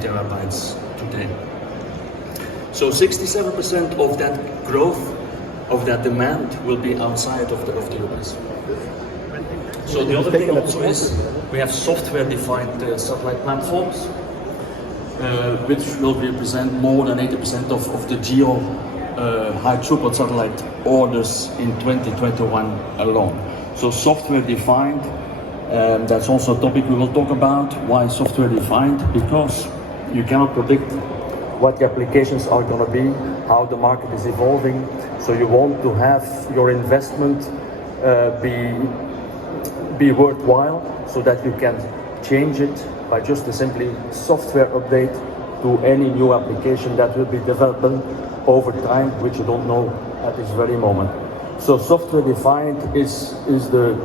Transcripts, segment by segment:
terabytes today. So 67% of that growth, of that demand, will be outside of the US. So the other thing also is we have software-defined satellite platforms, which will represent more than 80% of the GEO high-throughput satellite orders in 2021 alone. So software-defined, that's also a topic we will talk about. Why software-defined? Because you cannot predict what the applications are going to be, how the market is evolving. So you want to have your investment be worthwhile, so that you can change it by just a simply software update to any new application that will be developing over time, which you don't know at this very moment. So software defined is the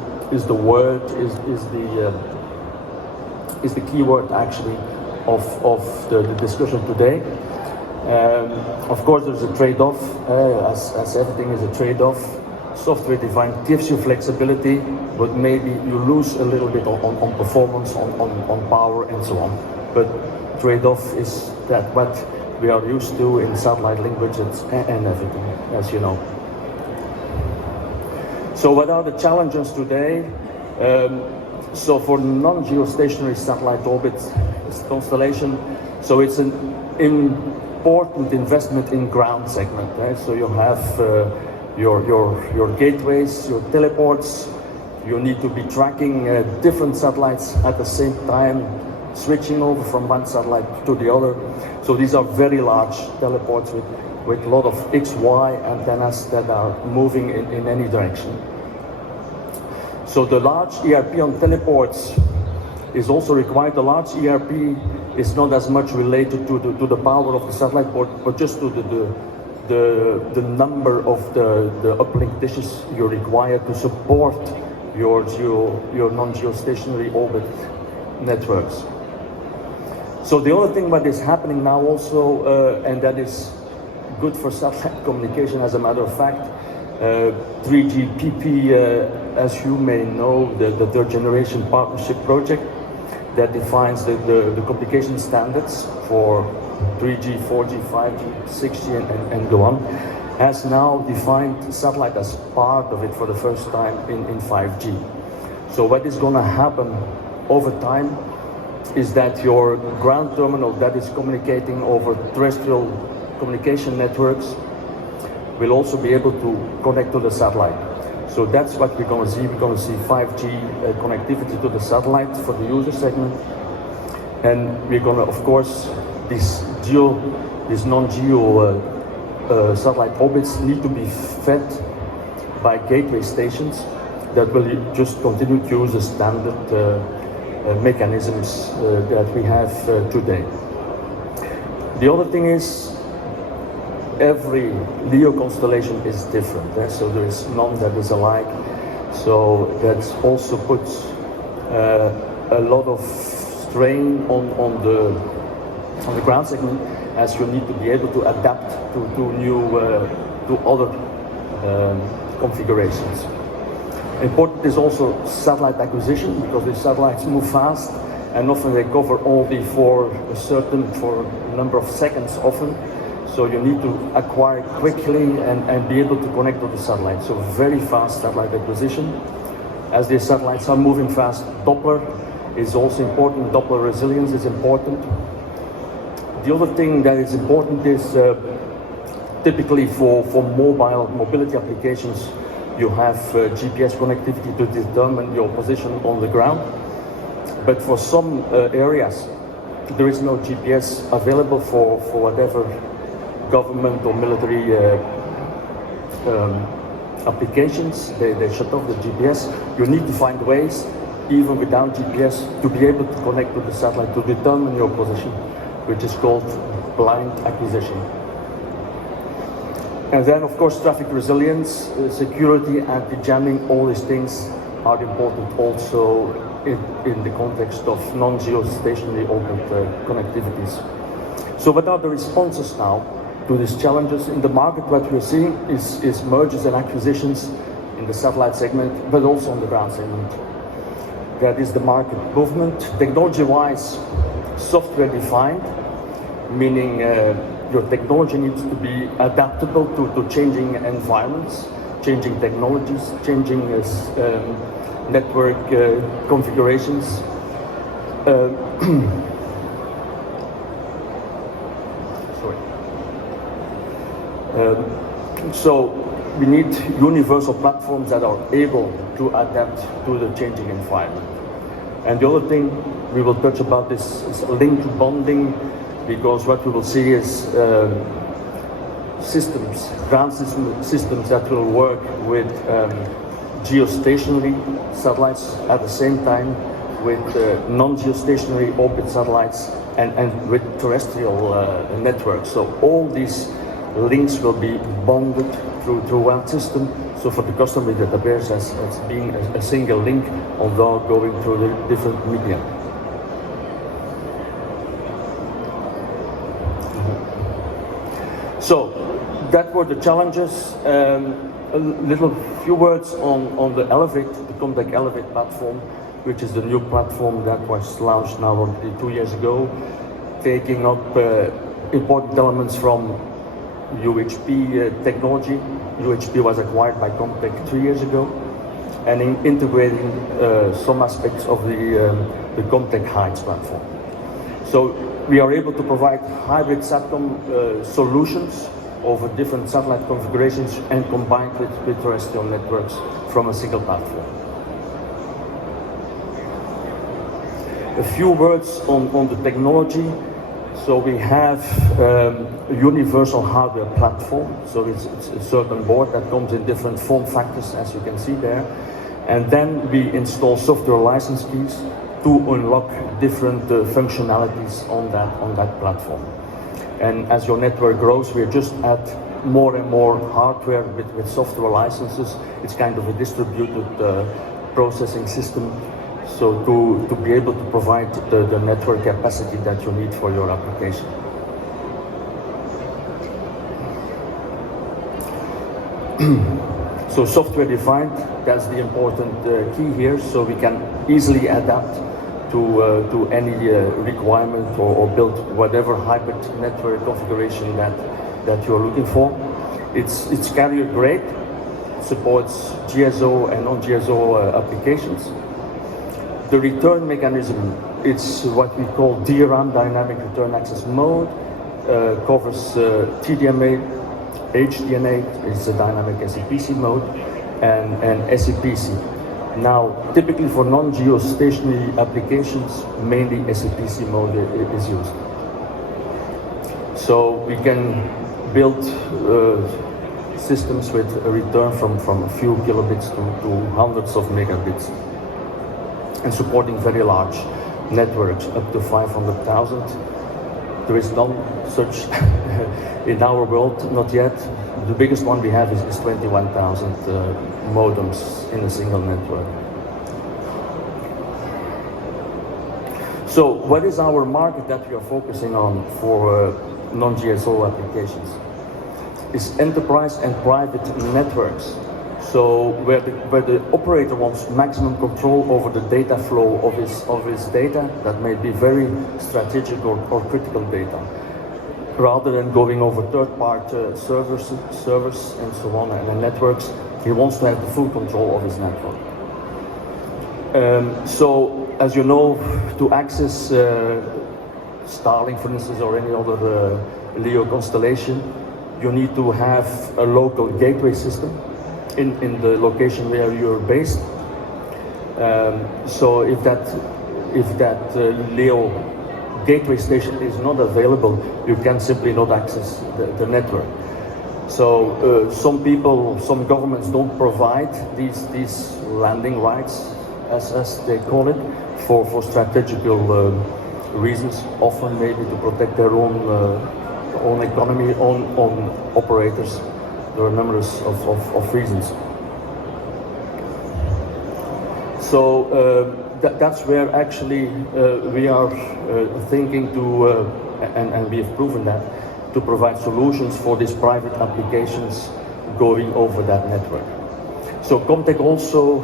key word actually of the discussion today. Of course, there's a trade-off, as everything is a trade-off. Software defined gives you flexibility, but maybe you lose a little bit on performance, on power, and so on. But trade-off is that what we are used to in satellite link budgets and everything, as you know. So what are the challenges today? So for non-geostationary satellite orbit constellation, so it's an important investment in ground segment. Right? So you have your gateways, your teleports. You need to be tracking different satellites at the same time, switching over from one satellite to the other. So these are very large teleports with a lot of XY antennas that are moving in any direction. So the large ERP on teleports is also required. The large ERP is not as much related to the power of the satellite port, but just to the number of the uplink dishes you require to support your non-geostationary orbit networks. So the other thing that is happening now also, and that is good for satellite communication as a matter of fact, 3GPP, as you may know, the third generation partnership project that defines the communication standards for 3G, 4G, 5G, 6G, and go on, has now defined satellite as part of it for the first time in 5G. So what is going to happen over time is that your ground terminal that is communicating over terrestrial communication networks will also be able to connect to the satellite. So that's what we're going to see. We're going to see 5G connectivity to the satellite for the user segment. And we're going to, of course, these non-geo satellite orbits need to be fed by gateway stations that will just continue to use the standard mechanisms that we have today. The other thing is, every LEO constellation is different, so there is none that is alike. So that also puts a lot of strain on the ground segment, as you need to be able to adapt to other configurations. Important is also satellite acquisition, because the satellites move fast and often they cover only for a number of seconds often. So you need to acquire quickly and be able to connect to the satellite. So very fast satellite acquisition. As the satellites are moving fast, Doppler is also important. Doppler resilience is important. The other thing that is important is typically for mobility applications, you have GPS connectivity to determine your position on the ground. But for some areas, there is no GPS available for whatever government or military applications. They shut off the GPS. You need to find ways, even without GPS, to be able to connect to the satellite to determine your position, which is called blind acquisition. And then, of course, traffic resilience, security, anti-jamming, all these things are important also in the context of non-geostationary orbit connectivities. So what are the responses now to these challenges? In the market, what we're seeing is mergers and acquisitions in the satellite segment, but also on the ground segment. That is the market movement. Technology-wise, software-defined. meaning your technology needs to be adaptable to changing environments, changing technologies, changing network configurations. So we need universal platforms that are able to adapt to the changing environment. And the other thing we will touch about is linked bonding, because what we will see is ground systems that will work with geostationary satellites at the same time with non-geostationary orbit satellites and with terrestrial networks. So all these links will be bonded through one system. So for the customer, it appears as being a single link, although going through the different media. So that were the challenges. A few words on the Elevate, the Comtech Elevate platform, which is the new platform that was launched now already 2 years ago, taking up important elements from UHP technology. UHP was acquired by Comtech 3 years ago, and integrating some aspects of the Comtech Heights platform. So we are able to provide hybrid SATCOM solutions over different satellite configurations and combined with terrestrial networks from a single platform. A few words on the technology. So we have a universal hardware platform. So it's a certain board that comes in different form factors, as you can see there. And then we install software license keys to unlock different functionalities on that platform. And as your network grows, we just add more and more hardware with software licenses. It's kind of a distributed processing system. So to be able to provide the network capacity that you need for your application. So software defined, that's the important key here. So we can easily adapt to any requirement or build whatever hybrid network configuration that you're looking for. It's carrier grade, supports GSO and non-GSO applications. The return mechanism, it's what we call DRAM, Dynamic Return Access Mode, covers TDMA, HDNA, it's a dynamic SEPC mode, and SEPC. Now, typically for non-geostationary applications, mainly SEPC mode is used. So we can build systems with a return from a few kilobits to hundreds of megabits, and supporting very large networks up to 500,000. There is none such in our world, not yet. The biggest one we have is 21,000 modems in a single network. So what is our market that we are focusing on for non-GSO applications? It's enterprise and private networks. So where the operator wants maximum control over the data flow of his data, that may be very strategic or critical data, rather than going over third-party servers and so on and the networks, he wants to have the full control of his network. So as you know, to access Starlink, for instance, or any other LEO constellation, you need to have a local gateway system in the location where you're based. So if that LEO gateway station is not available, you can simply not access the network. So some governments don't provide these landing rights, as they call it, for strategical reasons, often maybe to protect their own economy, own operators. There are numerous of reasons. So that's where actually we are thinking to, and we have proven that, to provide solutions for these private applications going over that network. So Comtech also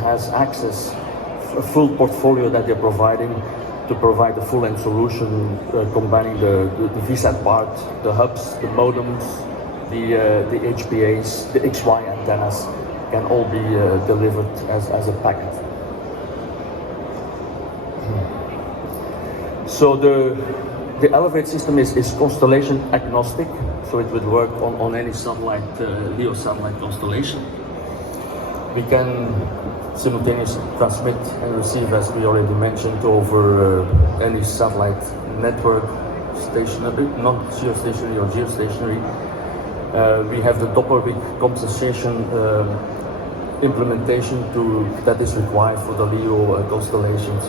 has access, a full portfolio that they're providing to provide a full-end solution combining the VSAT part, the hubs, the modems, the HPAs, the XY antennas can all be delivered as a packet. So the Elevate system is constellation agnostic, so it would work on any satellite, LEO satellite constellation. We can simultaneously transmit and receive, as we already mentioned, over any satellite network, stationary, non-geostationary or geostationary. We have the Doppler weak compensation implementation that is required for the LEO constellations.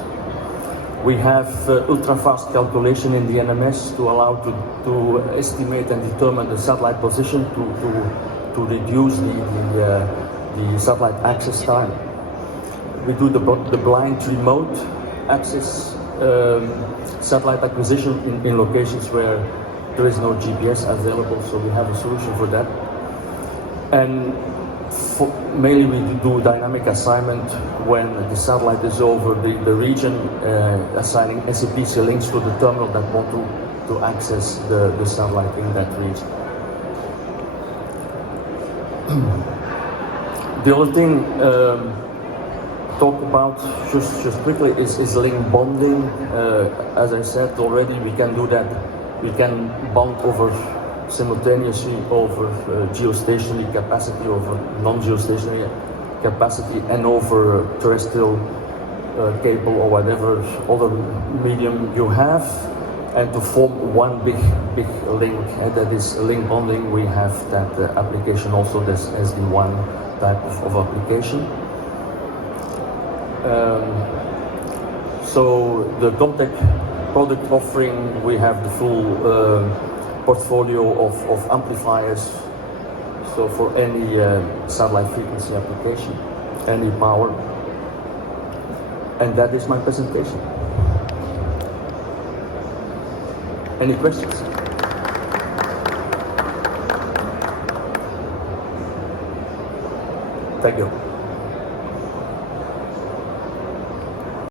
We have ultra-fast calculation in the NMS to allow to estimate and determine the satellite position to reduce the satellite access time. We do the blind remote access satellite acquisition in locations where there is no GPS available, so we have a solution for that. And mainly we do dynamic assignment when the satellite is over the region, assigning SCPC links to the terminal that want to access the satellite in that region. The other thing talk about just quickly is link bonding. As I said already, we can do that. We can bond simultaneously over geostationary capacity, over non-geostationary capacity, and over terrestrial cable or whatever other medium you have, and to form one big link. And that is link bonding. We have that application also, this SD1 type of application. So the Comtech product offering, we have the full portfolio of amplifiers, so for any satellite frequency application, any power. And that is my presentation. Any questions? Thank you.